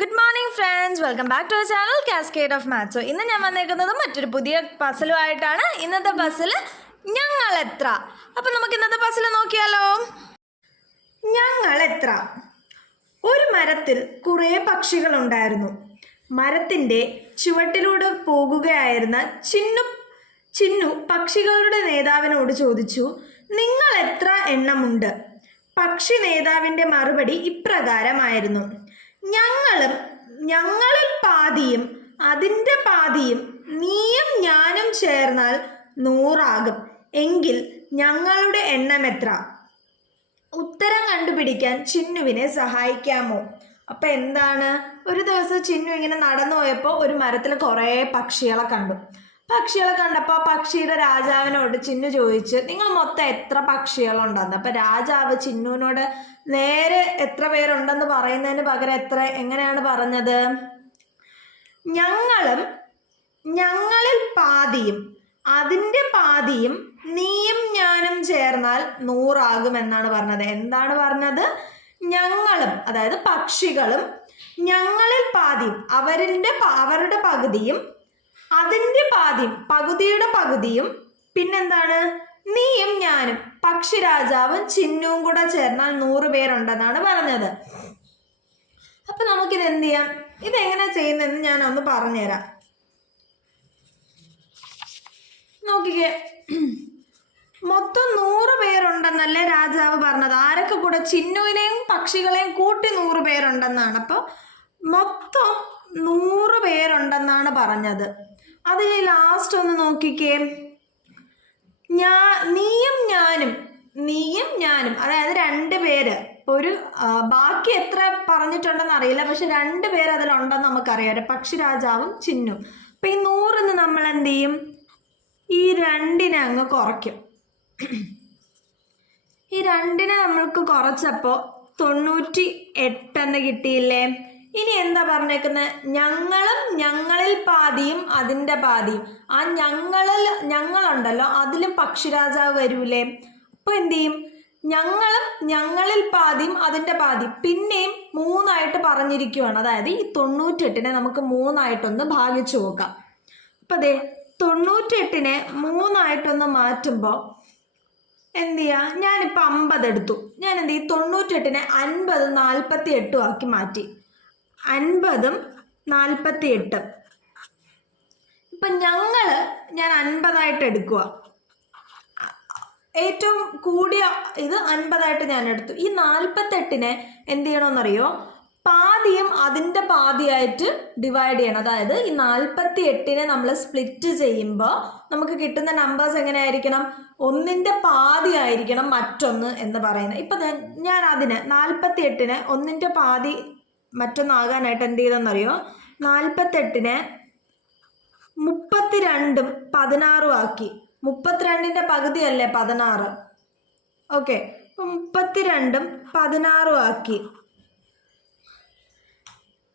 Good morning friends, welcome back to our channel cascade of maths. ഇന്ന് ഞാൻ വന്നേക്കുന്നത് മറ്റൊരു പുതിയ പസിലുമായിട്ടാണ്. ഇന്നത്തെ പസിൽ ഞങ്ങൾ എത്ര. അപ്പം നമുക്ക് ഇന്നത്തെ പസിൽ നോക്കിയാലോ. ഞങ്ങൾ എത്ര. ഒരു മരത്തിൽ കുറേ പക്ഷികളുണ്ടായിരുന്നു. മരത്തിൻ്റെ ചുവട്ടിലൂടെ പോകുകയായിരുന്ന ചിന്നു പക്ഷികളുടെ നേതാവിനോട് ചോദിച്ചു, നിങ്ങൾ എത്ര എണ്ണമുണ്ട്? പക്ഷി നേതാവിൻ്റെ മറുപടി ഇപ്രകാരമായിരുന്നു, ഞങ്ങളിൽ പാതിയും അതിൻ്റെ പാതിയും നീയും ഞാനും ചേർന്നാൽ 100 ആകും. എങ്കിൽ ഞങ്ങളുടെ എണ്ണം എത്ര? ഉത്തരം കണ്ടുപിടിക്കാൻ ചിന്നുവിനെ സഹായിക്കാമോ? അപ്പം എന്താണ്, ഒരു ദിവസം ചിന്നു ഇങ്ങനെ നടന്നു പോയപ്പോൾ ഒരു മരത്തിൽ കുറേ പക്ഷികളെ കണ്ടപ്പോൾ പക്ഷിയുടെ രാജാവിനോട് ചിന്നു ചോദിച്ച്, നിങ്ങൾ മൊത്തം എത്ര പക്ഷികളുണ്ടെന്ന്. അപ്പം രാജാവ് ചിന്നുവിനോട് നേരെ എത്ര പേരുണ്ടെന്ന് പറയുന്നതിന് പകരം എങ്ങനെയാണ് പറഞ്ഞത്? ഞങ്ങളിൽ പാതിയും അതിൻ്റെ പാതിയും നീയും ഞാനും ചേർന്നാൽ 100 ആകുമെന്നാണ് പറഞ്ഞത്. എന്താണ് പറഞ്ഞത്? ഞങ്ങളും, അതായത് പക്ഷികളും, ഞങ്ങളിൽ പാതിയും അവരുടെ പകുതിയും, അതിൻ്റെ പാതിയും പകുതിയുടെ പകുതിയും, പിന്നെന്താണ്, നീയും ഞാനും പക്ഷിരാജാവും ചിന്നുവും കൂടെ ചേർന്നാൽ 100 പേരുണ്ടെന്നാണ് പറഞ്ഞത്. അപ്പൊ നമുക്കിത് എന്ത് ചെയ്യാം, ഇതെങ്ങനെ ചെയ്യുന്നതെന്ന് ഞാൻ ഒന്ന് പറഞ്ഞുതരാം. നോക്കിക്കേ, മൊത്തം 100 പേരുണ്ടെന്നല്ലേ രാജാവ് പറഞ്ഞത്. ആരൊക്കെ കൂടെ? ചിന്നുവിനെയും പക്ഷികളെയും കൂട്ടി 100 പേരുണ്ടെന്നാണ്. അപ്പോൾ മൊത്തം 100 പേരുണ്ടെന്നാണ് പറഞ്ഞത്. അത് ഈ ലാസ്റ്റ് ഒന്ന് നോക്കിക്കേ, നീയും ഞാനും അതായത് 2 പേര്. ഒരു ബാക്കി എത്ര പറഞ്ഞിട്ടുണ്ടെന്ന് അറിയില്ല, പക്ഷെ 2 പേര് അതിലുണ്ടെന്ന് നമുക്കറിയാം, പക്ഷിരാജാവും ചിന്നും. അപ്പം ഈ 100 നമ്മൾ എന്ത് ചെയ്യും? ഈ 2 അങ്ങ് കുറയ്ക്കും. ഈ 2 നമ്മൾക്ക് കുറച്ചപ്പോൾ 98 എന്ന് കിട്ടിയില്ലേ? ഇനി എന്താ പറഞ്ഞേക്കുന്നത്? ഞങ്ങളിൽ പാതിയും അതിൻ്റെ പാതിയും. ആ ഞങ്ങളുണ്ടല്ലോ, അതിലും പക്ഷിരാജാവ് വരൂലേ? അപ്പോൾ എന്ത് ചെയ്യും? ഞങ്ങളിൽ പാതിയും അതിൻ്റെ പാതി പിന്നെയും 3 ആയിട്ട് പറഞ്ഞിരിക്കുവാണ്. അതായത് ഈ 98 നമുക്ക് 3 ആയിട്ടൊന്ന് ഭാഗിച്ചു നോക്കാം. അപ്പം അതെ, 98 3 ആയിട്ടൊന്ന് മാറ്റുമ്പോൾ എന്ത് ചെയ്യുക? ഞാനിപ്പോൾ 50 എടുത്തു. ഞാൻ എന്ത് ചെയ്യും? 98 50 48 ആക്കി മാറ്റി. 50ഉം 48. ഇപ്പം ഞാൻ 50 ആയിട്ട് എടുക്കുക. ഏറ്റവും കൂടിയ ഇത് 50 ആയിട്ട് ഞാൻ എടുത്തു. ഈ 48 എന്ത് ചെയ്യണമെന്നറിയോ? പാതിയും അതിൻ്റെ പാതിയായിട്ട് ഡിവൈഡ് ചെയ്യണം. അതായത് ഈ 48 നമ്മൾ സ്പ്ലിറ്റ് ചെയ്യുമ്പോൾ നമുക്ക് കിട്ടുന്ന നമ്പേഴ്സ് എങ്ങനെയായിരിക്കണം? 1ൻ്റെ പാതി ആയിരിക്കണം മറ്റൊന്ന് എന്ന് പറയുന്നത്. ഇപ്പം ഞാൻ 48 1ൻ്റെ പാതി മറ്റൊന്നാകാനായിട്ട് എന്ത് ചെയ്തെന്നറിയോ? 48 32ഉം 16ഉം ആക്കി. 32ൻ്റെ പകുതിയല്ലേ 16? ഓക്കെ, അപ്പം 32ഉം 16ഉം ആക്കി.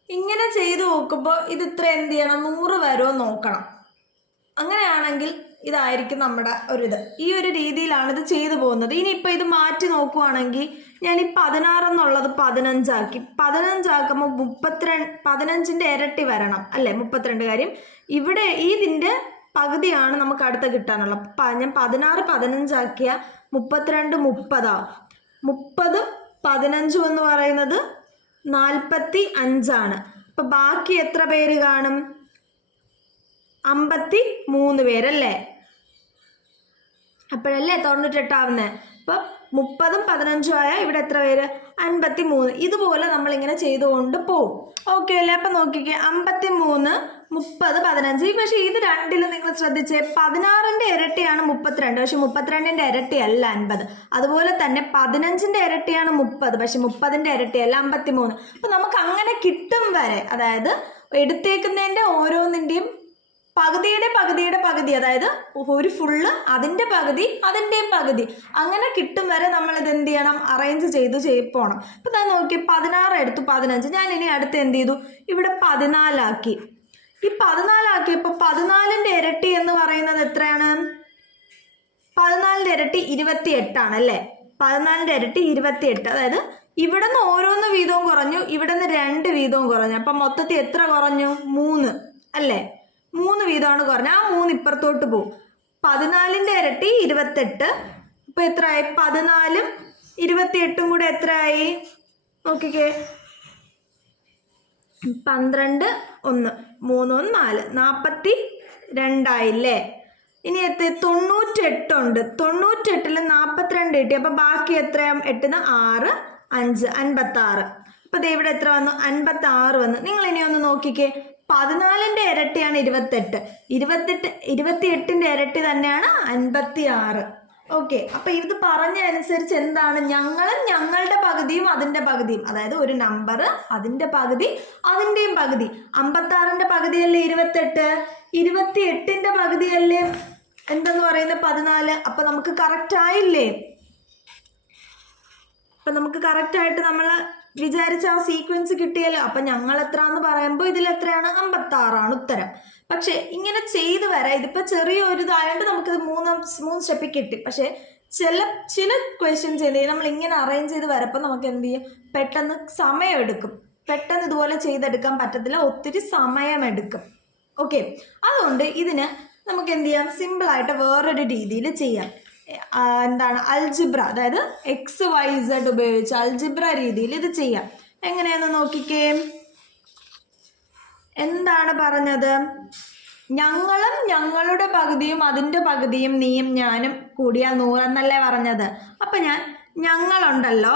ഇങ്ങനെ ചെയ്ത് നോക്കുമ്പോൾ ഇത് ഇത്ര എന്ത് ചെയ്യണം? 100 വരുമോ നോക്കണം. അങ്ങനെയാണെങ്കിൽ ഇതായിരിക്കും നമ്മുടെ ഒരിത്. ഈ ഒരു രീതിയിലാണ് ഇത് ചെയ്തു പോകുന്നത്. ഇനിയിപ്പോൾ ഇത് മാറ്റി നോക്കുവാണെങ്കിൽ ഞാൻ ഈ 16 എന്നുള്ളത് 15 ആക്കി. 15 ആക്കുമ്പോൾ 15ൻ്റെ ഇരട്ടി വരണം അല്ലേ? 32 കാര്യം ഇവിടെ ഇതിൻ്റെ പകുതിയാണ് നമുക്ക് അടുത്ത് കിട്ടാനുള്ളത്. ഞാൻ 16 15 ആക്കിയ 32 30 ആവും. 30ഉം 15ഉം എന്ന് പറയുന്നത് 45 ആണ്. അപ്പം ബാക്കി എത്ര പേര് കാണും? 53 പേരല്ലേ? അപ്പോഴല്ലേ 98 ആവുന്നത്. അപ്പം 30ഉം 15ഉം ആയാൽ ഇവിടെ എത്ര പേര്? 53. ഇതുപോലെ നമ്മളിങ്ങനെ ചെയ്തുകൊണ്ട് പോവും. ഓക്കെ അല്ലേ? അപ്പം നോക്കിക്കേ, 53 30 15. പക്ഷേ ഇത് രണ്ടിലും നിങ്ങൾ ശ്രദ്ധിച്ചേ, 16ൻ്റെ ഇരട്ടിയാണ് 32, പക്ഷെ 32ൻ്റെ ഇരട്ടിയല്ല 50. അതുപോലെ തന്നെ 15ൻ്റെ ഇരട്ടിയാണ് 30, പക്ഷെ 30ൻ്റെ ഇരട്ടിയല്ല 53. അപ്പം നമുക്ക് അങ്ങനെ കിട്ടും വരെ, അതായത് എടുത്തേക്കുന്നതിൻ്റെ ഓരോന്നിൻ്റെയും പകുതിയുടെ പകുതി, അതായത് ഒരു ഫുള്ള് അതിൻ്റെ പകുതി അതിൻ്റെയും പകുതി, അങ്ങനെ കിട്ടും വരെ നമ്മൾ ഇത് എന്ത് ചെയ്യണം? അറേഞ്ച് ചെയ്ത് പോകണം. ഇപ്പം ഞാൻ നോക്കി 16 എടുത്തു, 15. ഞാൻ ഇനി അടുത്ത് എന്ത് ചെയ്തു? ഇവിടെ 14 ആക്കി. ഈ 14 ആക്കിയപ്പോൾ 14ൻ്റെ ഇരട്ടി എന്ന് പറയുന്നത് എത്രയാണ്? 14ൻ്റെ ഇരട്ടി 28 ആണല്ലേ? 14ൻ്റെ ഇരട്ടി 28, അതായത് ഇവിടെ നിന്ന് ഓരോന്ന് വീതവും കുറഞ്ഞു, ഇവിടെ നിന്ന് 2 വീതവും കുറഞ്ഞു. അപ്പം മൊത്തത്തിൽ എത്ര കുറഞ്ഞു? 3 അല്ലേ? 3 വീതമാണ് കുറഞ്ഞു. ആ 3 ഇപ്പുറത്തോട്ട് പോകും. 14ന്റെ ഇരട്ടി 28. ഇപ്പം എത്രയായി? 14ഉം 28ഉം കൂടെ എത്രയായി നോക്കിക്കേ? 12 1 3 1 4 42 ആയില്ലേ? ഇനി 98 ഉണ്ട്. 98ൽ 42 കിട്ടി. അപ്പം ബാക്കി എത്രയാ? 8ന് 6 5 56. അപ്പം ദേ ഇവിടെ എത്ര വന്നു? 56 വന്നു. നിങ്ങൾ ഇനി ഒന്ന് നോക്കിക്കേ. 14ന്റെ ഇരട്ടിയാണ് 28. 28ന്റെ ഇരട്ടി തന്നെയാണ് 56. ഓക്കെ, അപ്പം ഇത് പറഞ്ഞ അനുസരിച്ച് എന്താണ്? ഞങ്ങളും ഞങ്ങളുടെ പകുതിയും അതിൻ്റെ പകുതിയും, അതായത് ഒരു നമ്പർ അതിൻ്റെ പകുതി അതിൻ്റെയും പകുതി. 56ന്റെ പകുതിയല്ലേ 28, 28ന്റെ പകുതിയല്ലേ എന്തെന്ന് പറയുന്നത് 14. അപ്പം നമുക്ക് കറക്റ്റ് ആയില്ലേ? അപ്പം നമുക്ക് കറക്റ്റായിട്ട് നമ്മൾ വിചാരിച്ച ആ സീക്വൻസ് കിട്ടിയല്ലോ. അപ്പം ഞങ്ങൾ എത്ര എന്ന് പറയുമ്പോൾ ഇതിലെത്രയാണ്? 56 ഉത്തരം. പക്ഷെ ഇങ്ങനെ ചെയ്ത് വരാം. ഇതിപ്പോൾ ചെറിയൊരു ഇതായതുകൊണ്ട് നമുക്കിത് 3 സ്റ്റെപ്പിൽ കിട്ടി. പക്ഷേ ചില ക്വസ്റ്റ്യൻസ് എന്ത് ചെയ്യും? നമ്മൾ ഇങ്ങനെ അറേഞ്ച് ചെയ്ത് വരപ്പോൾ നമുക്ക് എന്ത് ചെയ്യും? പെട്ടെന്ന് സമയമെടുക്കും. പെട്ടെന്ന് ഇതുപോലെ ചെയ്തെടുക്കാൻ പറ്റത്തില്ല, ഒത്തിരി സമയമെടുക്കും. ഓക്കെ, അതുകൊണ്ട് ഇതിന് നമുക്ക് എന്ത് ചെയ്യാം? സിമ്പിളായിട്ട് വേറൊരു രീതിയിൽ ചെയ്യാം. എന്താണ്? അൽജിബ്ര, അതായത് XYZ ഉപയോഗിച്ച് അൽജിബ്ര രീതിയിൽ ഇത് ചെയ്യാം. എങ്ങനെയാണെന്ന് നോക്കിക്കേ. എന്താണ് പറഞ്ഞത്? ഞങ്ങളും ഞങ്ങളുടെ പകുതിയും അതിൻ്റെ പകുതിയും നീയും ഞാനും കൂടിയാൽ 100 എന്നല്ലേ പറഞ്ഞത്? അപ്പം ഞങ്ങളുണ്ടല്ലോ,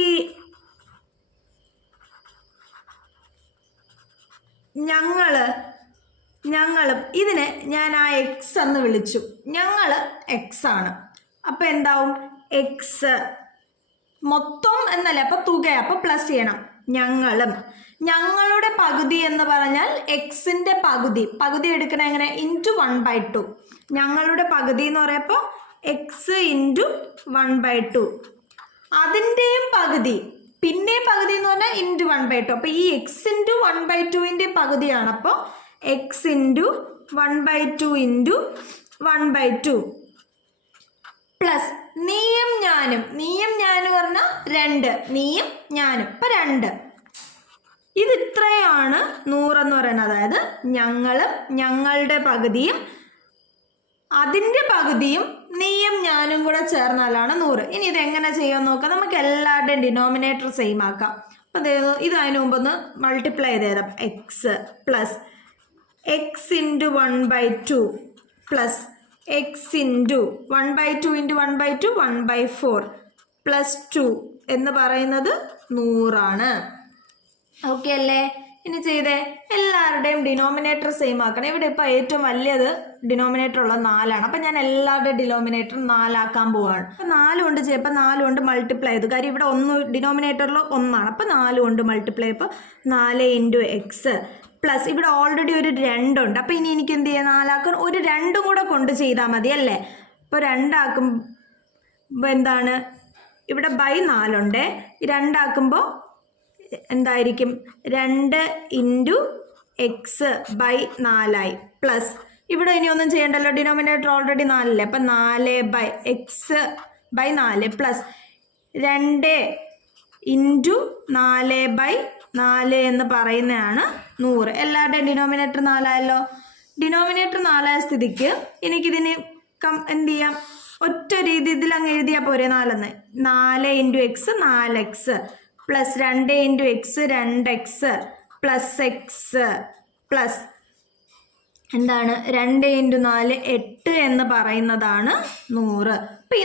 ഈ ഞങ്ങളും ഇതിനെ ഞാൻ ആ X എന്ന് വിളിച്ചു. ഞങ്ങൾ X ആണ്. അപ്പം എന്താവും? X മൊത്തം എന്നല്ലേ? അപ്പം തുക, അപ്പം പ്ലസ് ചെയ്യണം. ഞങ്ങളും ഞങ്ങളുടെ പകുതി എന്ന് പറഞ്ഞാൽ Xന്റെ പകുതി എടുക്കണ എങ്ങനെ? ഇൻറ്റു 1/2. ഞങ്ങളുടെ പകുതി എന്ന് പറയുമ്പോൾ X ഇൻറ്റു 1/2. അതിൻ്റെയും പകുതി, പിന്നെയും പകുതി എന്ന് പറഞ്ഞാൽ ഇൻറ്റു 1/2. അപ്പോൾ ഈ X ഇൻറ്റു 1/2ൻ്റെ പകുതിയാണ്. അപ്പോൾ X ഇൻറ്റു 1/2 ഇൻറ്റു 1/2 പ്ലസ് നീയും ഞാനും പറഞ്ഞാൽ 2, നീയും ഞാനും അപ്പം 2. ഇത് ഇത്രയാണ് 100 എന്ന് പറയുന്നത്. അതായത് ഞങ്ങളും ഞങ്ങളുടെ പകുതിയും അതിൻ്റെ പകുതിയും നീയും ഞാനും കൂടെ ചേർന്നാലാണ് 100. ഇനി ഇതെങ്ങനെ ചെയ്യാമെന്ന് നോക്കാം. നമുക്ക് എല്ലാവരുടെയും ഡിനോമിനേറ്റർ സെയിം ആക്കാം. അപ്പം ഇത് അതിന് മുമ്പൊന്ന് മൾട്ടിപ്ലൈ ചെയ്തേരാം. X plus X into 1/2 plus X into 1/2 into 1/2 1/4 plus 2 എന്ന് പറയുന്നത് 100 ഓക്കെ അല്ലേ? ഇനി ചെയ്തേ. എല്ലാവരുടെയും ഡിനോമിനേറ്റർ സെയിം ആക്കണം. ഇവിടെ ഇപ്പോൾ ഏറ്റവും വലിയത് ഡിനോമിനേറ്റർ ഉള്ളത് 4 അപ്പം ഞാൻ എല്ലാവരുടെയും ഡിനോമിനേറ്റർ 4 ആക്കാൻ പോവാണ്. അപ്പം 4 കൊണ്ട് ചെയ്യുമ്പോൾ 4 കൊണ്ട് മൾട്ടിപ്ലൈ ചെയ്തു. കാര്യം ഇവിടെ ഡിനോമിനേറ്ററിൽ 1 ആണ്. അപ്പം 4 കൊണ്ട് മൾട്ടിപ്ലൈ ചെയ്യപ്പോൾ 4 ഇൻറ്റു X പ്ലസ് ഇവിടെ ഓൾറെഡി ഒരു 2 ഉണ്ട്. അപ്പം ഇനി എനിക്ക് എന്ത് ചെയ്യാം? 4 ആക്കാൻ ഒരു 2 കൂടെ കൊണ്ട് ചെയ്താൽ മതി അല്ലേ? അപ്പോൾ 2 ആക്കുമ്പോൾ എന്താണ്? ഇവിടെ ബൈ 4 ഉണ്ട്. 2 ആക്കുമ്പോൾ എന്തായിരിക്കും? 2 ഇൻറ്റു X ബൈ 4 പ്ലസ് ഇവിടെ ഇനി ഒന്നും ചെയ്യണ്ടല്ലോ, ഡിനോമിനേറ്റർ ഓൾറെഡി 4 അല്ലേ? അപ്പം 4 by X by 4 plus 2 into 4 by 4 എന്ന് പറയുന്നതാണ് 100. എല്ലാവരുടെയും ഡിനോമിനേറ്റർ 4 ആയല്ലോ. ഡിനോമിനേറ്റർ 4 ആയ സ്ഥിതിക്ക് എനിക്കിതിന് എന്ത് ചെയ്യാം? ഒറ്റ രീതി ഇതിൽ അങ്ങ് എഴുതിയാൽ പോരെ? 4 into X 4X plus 2 into X 2X plus X plus എന്താണ്? 2 ഇൻറ്റു 4 8 എന്ന് പറയുന്നതാണ് 100. അപ്പം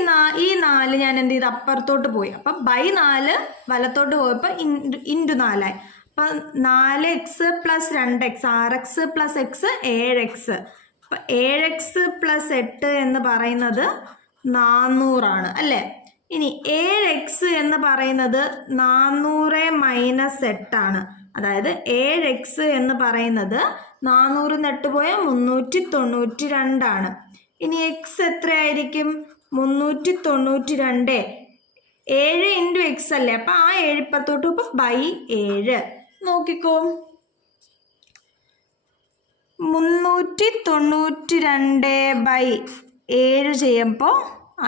ഈ 4 ഞാൻ എന്ത് ചെയ്ത്? അപ്പുറത്തോട്ട് പോയി. അപ്പം ബൈ 4 വലത്തോട്ട് പോയപ്പോൾ ഇൻറ്റു 4 ആയി. അപ്പം 4X plus 2X 6X plus X 7X. അപ്പം 7X പ്ലസ് 8 എന്ന് പറയുന്നത് 400 അല്ലേ? ഇനി 7X എന്ന് പറയുന്നത് 400 മൈനസ് 8 ആണ്. അതായത് 7X എന്ന് പറയുന്നത് 400 8 പോയാൽ 392. ഇനി X എത്രയായിരിക്കും? 392. 7 ഇൻറ്റു X അല്ലേ? അപ്പം ആ 7 ഇപ്പത്തോട്ട് ഇപ്പം ബൈ 7 നോക്കിക്കോ. 392 ബൈ 7 ചെയ്യുമ്പോൾ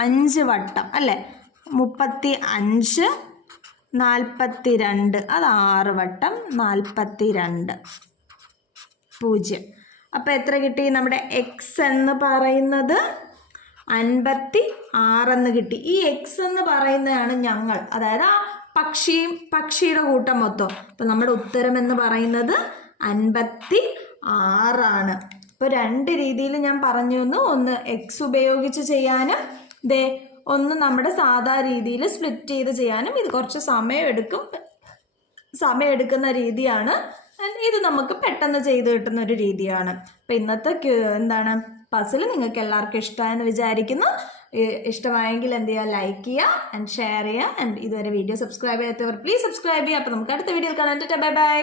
5 വട്ടം അല്ലേ? 35 42 അത് 6 വട്ടം 42 0. അപ്പോൾ എത്ര കിട്ടി? നമ്മുടെ എക്സ് എന്ന് പറയുന്നത് 56 എന്ന് കിട്ടി. ഈ എക്സ് എന്ന് പറയുന്നതാണ് ഞങ്ങൾ, അതായത് ആ പക്ഷിയുടെ കൂട്ടം മൊത്തം. അപ്പം നമ്മുടെ ഉത്തരം എന്ന് പറയുന്നത് 56 ആണ്. ഇപ്പോൾ 2 രീതിയിൽ ഞാൻ പറഞ്ഞു തന്നു. ഒന്ന് എക്സ് ഉപയോഗിച്ച് ചെയ്യാനും ഒന്ന് നമ്മുടെ സാധാ രീതിയിൽ സ്പ്ലിറ്റ് ചെയ്ത് ചെയ്യാനും. ഇത് കുറച്ച് സമയമെടുക്കുന്ന രീതിയാണ്. ഇത് നമുക്ക് പെട്ടെന്ന് ചെയ്ത് കിട്ടുന്ന ഒരു രീതിയാണ്. അപ്പം ഇന്നത്തെ പസിൽ നിങ്ങൾക്ക് എല്ലാവർക്കും ഇഷ്ടമായെന്ന് വിചാരിക്കുന്നു. ഇഷ്ടമായെങ്കിൽ എന്ത് ചെയ്യുക? ലൈക്ക് ചെയ്യുക ആൻഡ് ഷെയർ ചെയ്യുക. ആൻഡ് ഇതുവരെ വീഡിയോ സബ്സ്ക്രൈബ് ചെയ്യാത്തവർ പ്ലീസ് സബ്സ്ക്രൈബ് ചെയ്യുക. അപ്പോൾ നമുക്ക് അടുത്ത വീഡിയോയിൽ കാണാൻ. Bye bye.